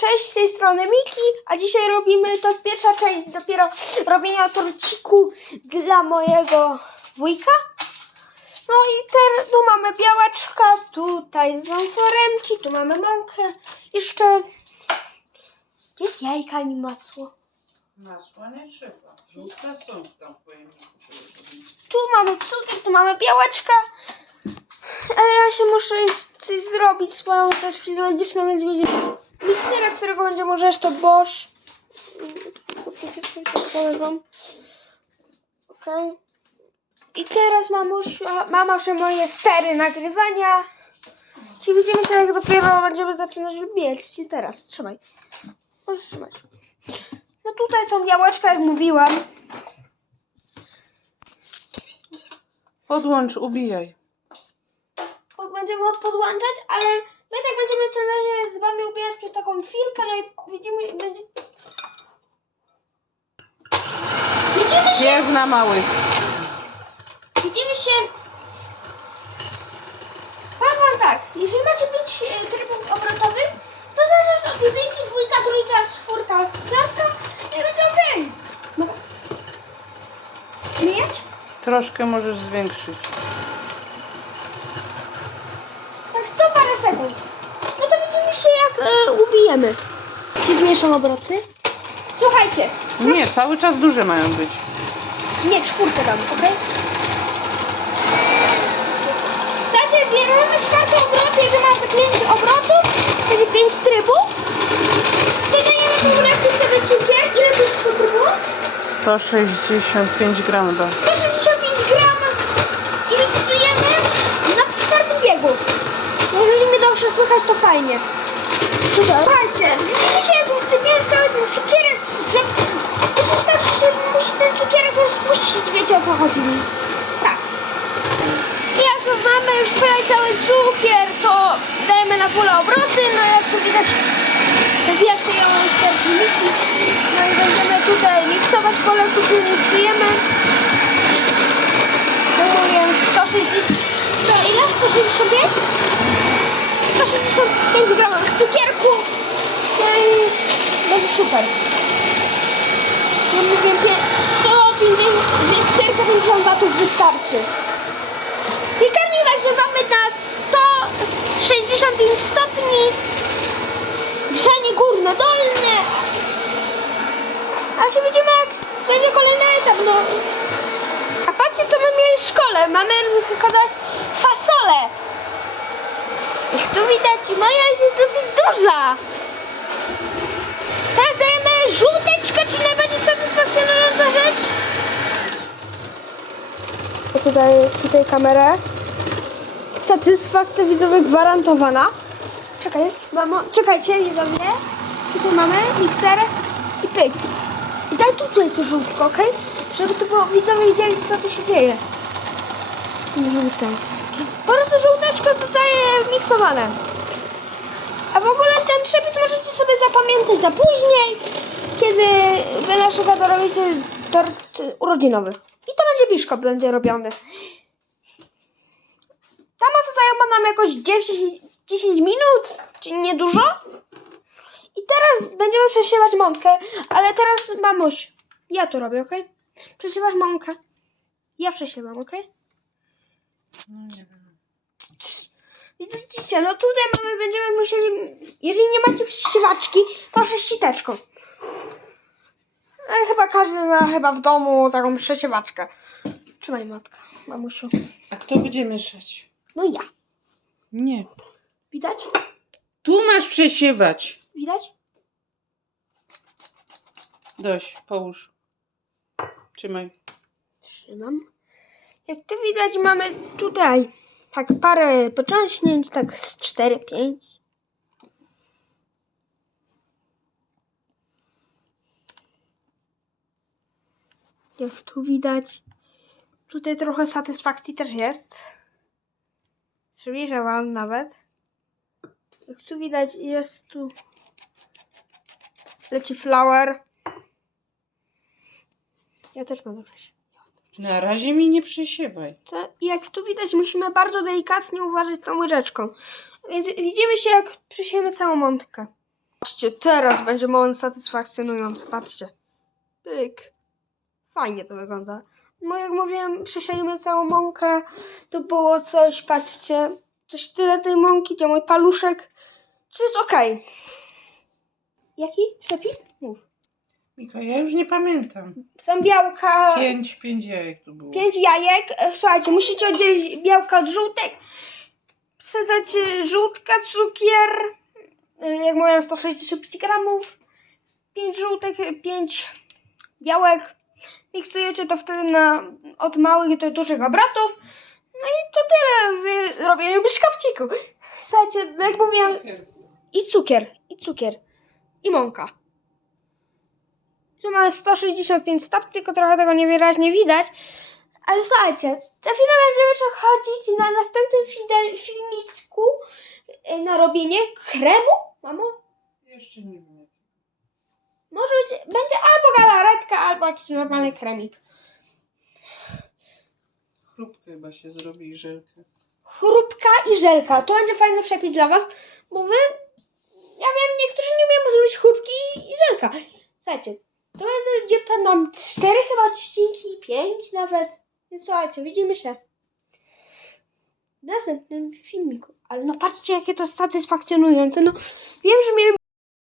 Cześć, z tej strony Miki, a dzisiaj robimy, to jest pierwsza część dopiero robienia torciku dla mojego wujka. No i teraz tu mamy białeczka, tutaj są foremki, tu mamy mąkę, jeszcze jest jajka i masło. Masła nie trzeba. Żółtka są w tam pojemniku. Tu mamy cukier, tu mamy białeczka. Ale ja się muszę coś zrobić, swoją rzecz fizjologiczną, więc będzie miksera, którego będzie może jeszcze Bosch. Okej. I teraz mamuś, mama przy moje stery nagrywania. Czyli widzimy się, jak dopiero będziemy zaczynać lubić. Czyli teraz, trzymaj. Możesz trzymać. No tutaj są białeczka, jak mówiłam. Podłącz, ubijaj. będziemy od- podłączać, ale my tak będziemy co razie z wami ubierać przez taką chwilkę, no i widzimy, będzie... Widzimy się, Jest na małych. widzimy się... Powiem tak, jeżeli macie być e, trybem obrotowym, to zależy od jedynki, dwójka, trójka, czwórka, piątka i będzie okej. Zmieniać? Troszkę możesz zwiększyć. Tak co parę sekund. No to widzimy się jak ubijemy. Czy zmniejszą obroty? Słuchajcie, Nie, cały czas duże mają być. nie czwórkę dam, okej? Słuchajcie, bierzemy czwarty obrot, jeżeli te pięć obrotów, czyli pięć trybów. Dodajemy tu wreszcie sobie cukier. Ile to jest było? 165 gram chyba. 165 gram i miksujemy na czwartym biegu. Jeżeli mnie dobrze słychać, to fajnie. Słuchajcie, widzimy się, jak wsypiemy cały cukierek, że jeśli wystarczy, że musi ten cukierek rozpuścić, wiecie o co chodzi mi. Tak. Jak mamy już prawie cały cukier, to dajemy na pole obroty, no jak tu widać, to jak ja mam sterczyniki. No i będziemy tutaj miksować pole, cukru miksujemy. Mówię 160, no ile? 165? 165 cukierku. No będzie super. Ja mówię, pie- 150, 450 watów wystarczy. Piekarnik nagrzewamy na 165 stopni. Grzanie górne, dolne. A się widzimy jak będzie kolejny etap, no. A patrzcie, co my mieli w szkole. Mamy wykładać fasolę. Jak tu widać, moja jest dosyć duża. Teraz dajemy żółteczkę, czy najbardziej satysfakcjonująca rzecz. Tutaj, tutaj kamerę. Satysfakcja widzowie gwarantowana. Czekaj, mamo, czekajcie widzowie. Tutaj mamy mikser i pyk. I daj tutaj to żółtko, ok? Żeby tu było, widzowie widzieli, co tu się dzieje. Z tym żółtem. Po prostu żółteczko zostaje miksowane. A w ogóle ten przepis możecie sobie zapamiętać na później, kiedy wy naszego dorobicie tort y, urodzinowy. I to będzie biszkop będzie robiony. Ta masa zajęła nam jakoś 10, 10 minut, czyli niedużo. I teraz będziemy przesiewać mąkę, ale teraz mamuś, ja to robię, ok? Przesiewasz mąkę. Ja przesiewam, ok? No nie wiem. Widzicie, no tutaj mamy, będziemy musieli, jeżeli nie macie przesiewaczki, to prześciteczką. Ale chyba każdy ma chyba w domu taką przesiewaczkę. Trzymaj matka, mamusiu. A kto będzie mieszać? No ja. Nie. Widać? Tu masz przesiewać. Widać? Dość, połóż. Trzymaj. Trzymam. Jak tu widać mamy tutaj tak parę począśnięć, tak z 4-5. Jak tu widać, tutaj trochę satysfakcji też jest. Przybliżałam nawet. Jak tu widać, jest tu leci flower. Ja też będę przejść. Na razie mi nie przesiewaj. To, jak tu widać, musimy bardzo delikatnie uważać tą łyżeczką. Więc widzimy się, jak przysiemy całą mątkę. Patrzcie, teraz będzie moment satysfakcjonujący. Patrzcie. Pyk. Fajnie to wygląda. No jak mówiłem, przesieliśmy całą mąkę. To było coś, patrzcie. Coś tyle tej mąki, gdzie mój paluszek. Czy jest okej? Jaki przepis? Mów. Mika, ja już nie pamiętam. Są białka. Pięć, pięć jajek tu było. Pięć jajek. E, Słuchajcie, musicie oddzielić białka od żółtek. Wsadzać żółtka, cukier. e, Jak mówiłem, 165 gramów. Pięć żółtek, e, pięć białek. Miksujecie to wtedy na, od małych do dużych obrotów. No i to tyle w robieniu błyszkawciku. Słuchajcie, no jak mówiłam, i cukier, i cukier, i mąka. Tu mamy 165 stopni, tylko trochę tego niewyraźnie widać. Ale słuchajcie, za chwilę będziemy przechodzić na następnym filmiczku y, na robienie kremu. Mamo? Jeszcze nie wiem. Może być, będzie albo galaretka, albo jakiś normalny kremik. Chrupkę chyba się zrobi i żelkę. Chrupka i żelka. To będzie fajny przepis dla Was, bo Wy, ja wiem, niektórzy nie umieją zrobić chrupki i żelka. Słuchajcie, to będzie nam cztery chyba odcinki, pięć nawet. Więc słuchajcie, widzimy się w następnym filmiku. Ale no patrzcie, jakie to satysfakcjonujące. No wiem, że mieli